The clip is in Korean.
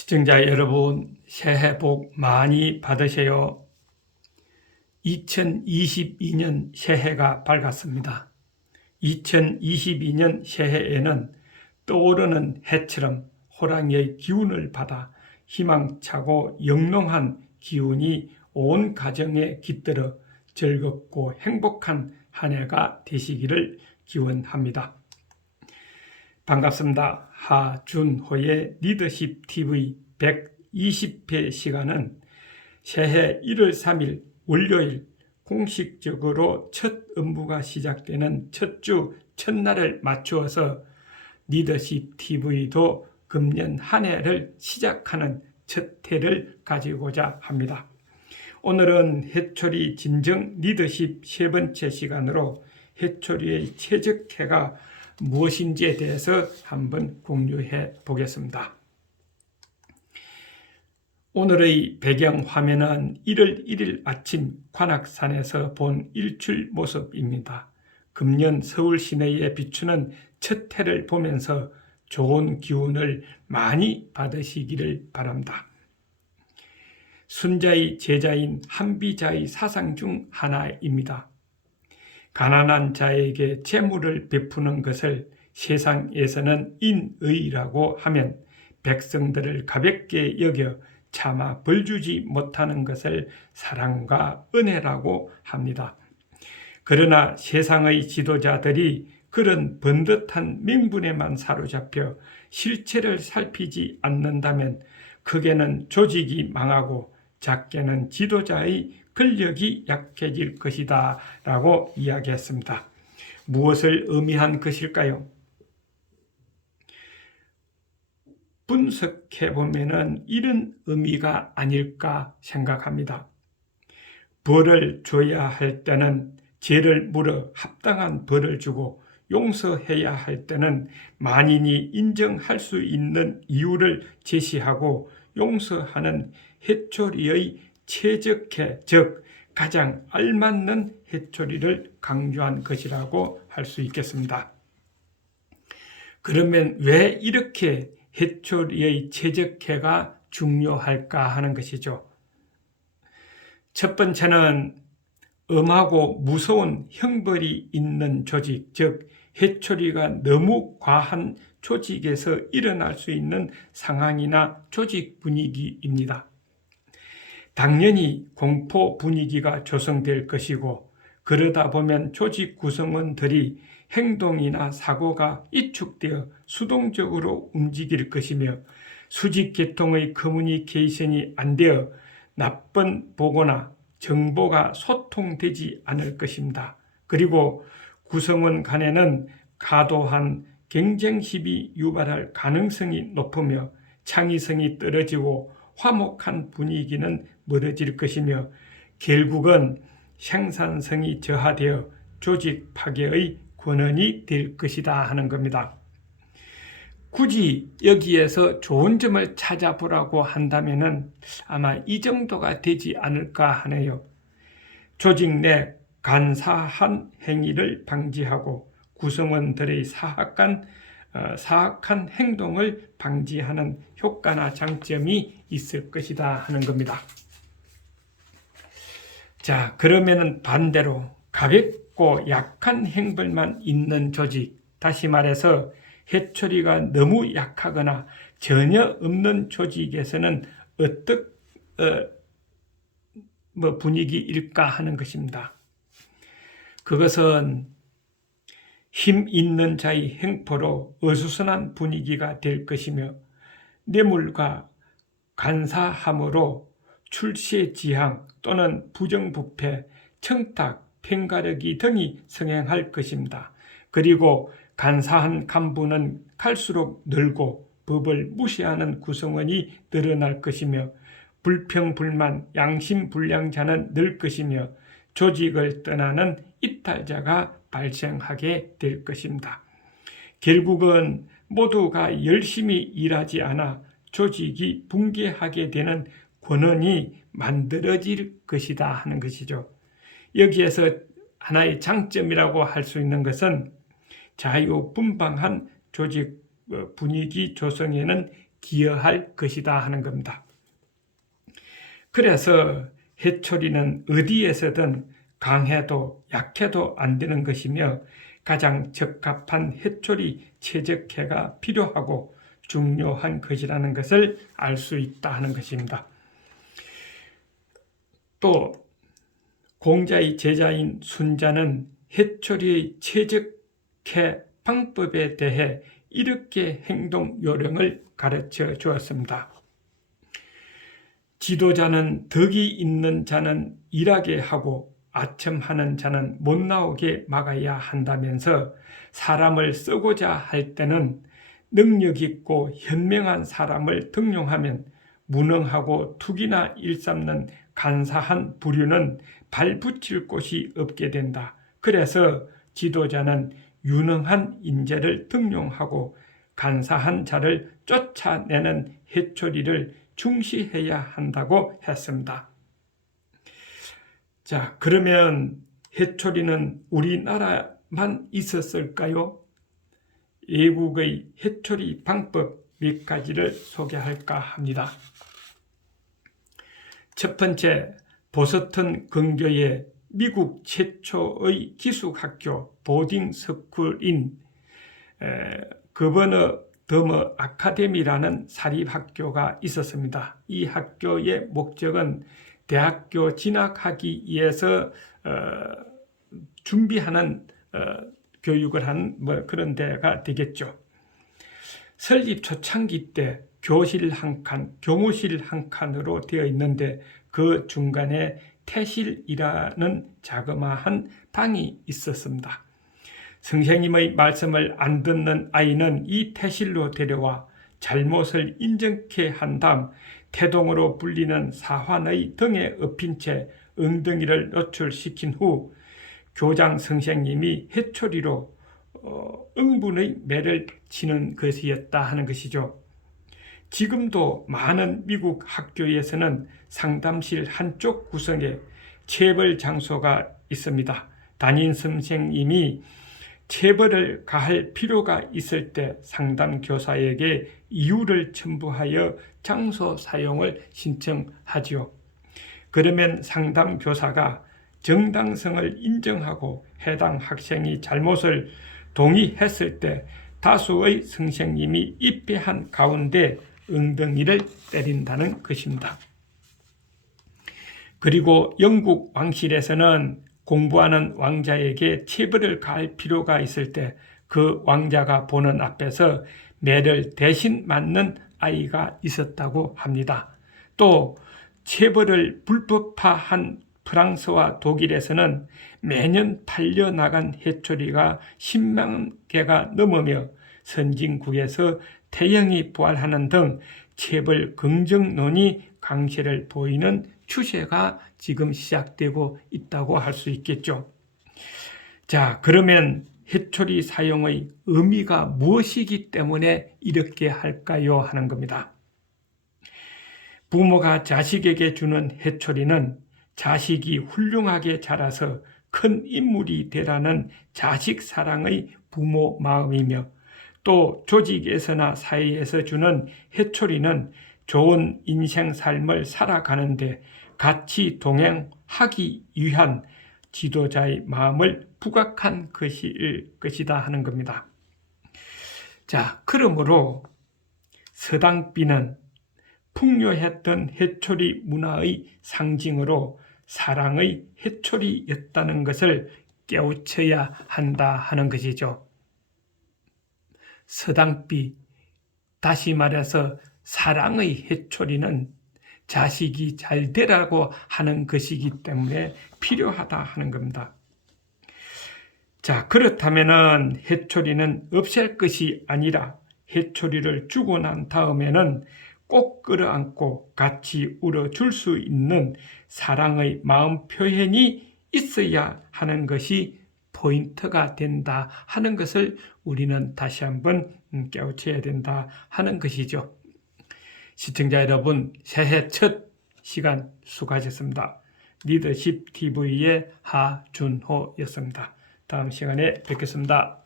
시청자 여러분, 새해 복 많이 받으세요. 2022년 새해가 밝았습니다. 2022년 새해에는 떠오르는 해처럼 호랑이의 기운을 받아 희망차고 영롱한 기운이 온 가정에 깃들어 즐겁고 행복한 한 해가 되시기를 기원합니다. 반갑습니다. 하준호의 리더십 TV 120회 시간은 새해 1월 3일 월요일 공식적으로 첫 업무가 시작되는 첫 주 첫날을 맞추어서 리더십 TV도 금년 한 해를 시작하는 첫 해를 가지고자 합니다. 오늘은 해초리 진정 리더십 세 번째 시간으로 해초리의 최적해가 무엇인지에 대해서 한번 공유해 보겠습니다. 오늘의 배경 화면은 1월 1일 아침 관악산에서 본 일출 모습입니다. 금년 서울 시내에 비추는 첫 해를 보면서 좋은 기운을 많이 받으시기를 바랍니다. 순자의 제자인 한비자의 사상 중 하나입니다. 가난한 자에게 재물을 베푸는 것을 세상에서는 인의라고 하면 백성들을 가볍게 여겨 차마 벌주지 못하는 것을 사랑과 은혜라고 합니다. 그러나 세상의 지도자들이 그런 번듯한 명분에만 사로잡혀 실체를 살피지 않는다면 크게는 조직이 망하고 작게는 지도자의 권력이 약해질 것이다 라고 이야기했습니다. 무엇을 의미한 것일까요? 분석해보면 이런 의미가 아닐까 생각합니다. 벌을 줘야 할 때는 죄를 물어 합당한 벌을 주고 용서해야 할 때는 만인이 인정할 수 있는 이유를 제시하고 용서하는 해초리의 최적해, 즉 가장 알맞는 해초리를 강조한 것이라고 할 수 있겠습니다. 그러면 왜 이렇게 해초리의 최적해가 중요할까 하는 것이죠. 첫 번째는 엄하고 무서운 형벌이 있는 조직, 즉 해초리가 너무 과한 조직에서 일어날 수 있는 상황이나 조직 분위기입니다. 당연히 공포 분위기가 조성될 것이고 그러다 보면 조직 구성원들이 행동이나 사고가 이축되어 수동적으로 움직일 것이며 수직 계통의 커뮤니케이션이 안 되어 나쁜 보고나 정보가 소통되지 않을 것입니다. 그리고 구성원 간에는 과도한 경쟁 시비 유발할 가능성이 높으며 창의성이 떨어지고 화목한 분위기는 멀어질 것이며 결국은 생산성이 저하되어 조직 파괴의 권원이 될 것이다 하는 겁니다. 굳이 여기에서 좋은 점을 찾아보라고 한다면 아마 이 정도가 되지 않을까 하네요. 조직 내 간사한 행위를 방지하고 구성원들의 사악한 행동을 방지하는 효과나 장점이 있을 것이다 하는 겁니다. 자, 그러면 반대로 가볍고 약한 행벌만 있는 조직, 다시 말해서 해초리가 너무 약하거나 전혀 없는 조직에서는 어떤 분위기일까 하는 것입니다. 그것은 힘 있는 자의 행포로 어수선한 분위기가 될 것이며 뇌물과 간사함으로 출세지향 또는 부정부패, 청탁, 편가르기 등이 성행할 것입니다. 그리고 간사한 간부는 갈수록 늘고 법을 무시하는 구성원이 늘어날 것이며 불평불만, 양심불량자는 늘 것이며 조직을 떠나는 이탈자가 발생하게 될 것입니다. 결국은 모두가 열심히 일하지 않아 조직이 붕괴하게 되는 권원이 만들어질 것이다 하는 것이죠. 여기에서 하나의 장점이라고 할 수 있는 것은 자유분방한 조직 분위기 조성에는 기여할 것이다 하는 겁니다. 그래서 해초리는 어디에서든 강해도 약해도 안 되는 것이며 가장 적합한 해초리 최적해가 필요하고 중요한 것이라는 것을 알 수 있다 하는 것입니다. 또 공자의 제자인 순자는 해초리의 최적해 방법에 대해 이렇게 행동 요령을 가르쳐 주었습니다. 지도자는 덕이 있는 자는 일하게 하고 아첨하는 자는 못 나오게 막아야 한다면서 사람을 쓰고자 할 때는 능력 있고 현명한 사람을 등용하면 무능하고 투기나 일삼는 간사한 부류는 발붙일 곳이 없게 된다. 그래서 지도자는 유능한 인재를 등용하고 간사한 자를 쫓아내는 해초리를 중시해야 한다고 했습니다. 자, 그러면 해초리는 우리나라만 있었을까요? 외국의 해초리 방법 몇 가지를 소개할까 합니다. 첫 번째, 보스턴 근교의 미국 최초의 기숙학교 보딩 스쿨인 거버너 더머 아카데미라는 사립학교가 있었습니다. 이 학교의 목적은 대학교 진학하기 위해서 준비하는 교육을 한 그런 데가 되겠죠. 설립 초창기 때 교실 한 칸, 교무실 한 칸으로 되어 있는데 그 중간에 태실이라는 자그마한 방이 있었습니다. 선생님의 말씀을 안 듣는 아이는 이 태실로 데려와 잘못을 인정케 한 다음 태동으로 불리는 사환의 등에 엎인 채 엉덩이를 노출시킨 후 교장 선생님이 해초리로 응분의 매를 치는 것이었다 하는 것이죠. 지금도 많은 미국 학교에서는 상담실 한쪽 구석에 체벌 장소가 있습니다. 담임 선생님이 체벌을 가할 필요가 있을 때 상담 교사에게 이유를 첨부하여 장소 사용을 신청하지요. 그러면 상담 교사가 정당성을 인정하고 해당 학생이 잘못을 동의했을 때 다수의 선생님이 입회한 가운데 엉덩이를 때린다는 것입니다. 그리고 영국 왕실에서는 공부하는 왕자에게 체벌을 가할 필요가 있을 때 그 왕자가 보는 앞에서 매를 대신 맞는 아이가 있었다고 합니다. 또 체벌을 불법화한 프랑스와 독일에서는 매년 팔려나간 해초리가 10만 개가 넘으며 선진국에서 태영이 부활하는 등 체벌 긍정론이 강세를 보이는 추세가 지금 시작되고 있다고 할 수 있겠죠. 자, 그러면 해초리 사용의 의미가 무엇이기 때문에 이렇게 할까요? 하는 겁니다. 부모가 자식에게 주는 해초리는 자식이 훌륭하게 자라서 큰 인물이 되라는 자식 사랑의 부모 마음이며 또 조직에서나 사회에서 주는 해초리는 좋은 인생 삶을 살아가는데 같이 동행하기 위한 지도자의 마음을 부각한 것일 것이다 하는 겁니다. 자, 그러므로 서당비는 풍요했던 해초리 문화의 상징으로 사랑의 해초리였다는 것을 깨우쳐야 한다 하는 것이죠. 서당비, 다시 말해서 사랑의 해초리는 자식이 잘 되라고 하는 것이기 때문에 필요하다 하는 겁니다. 자, 그렇다면은 해초리는 없앨 것이 아니라 해초리를 주고 난 다음에는 꼭 끌어안고 같이 울어줄 수 있는 사랑의 마음 표현이 있어야 하는 것이 포인트가 된다 하는 것을 우리는 다시 한번 깨우쳐야 된다 하는 것이죠. 시청자 여러분, 새해 첫 시간 수고하셨습니다. 리더십 TV의 하준호였습니다. 다음 시간에 뵙겠습니다.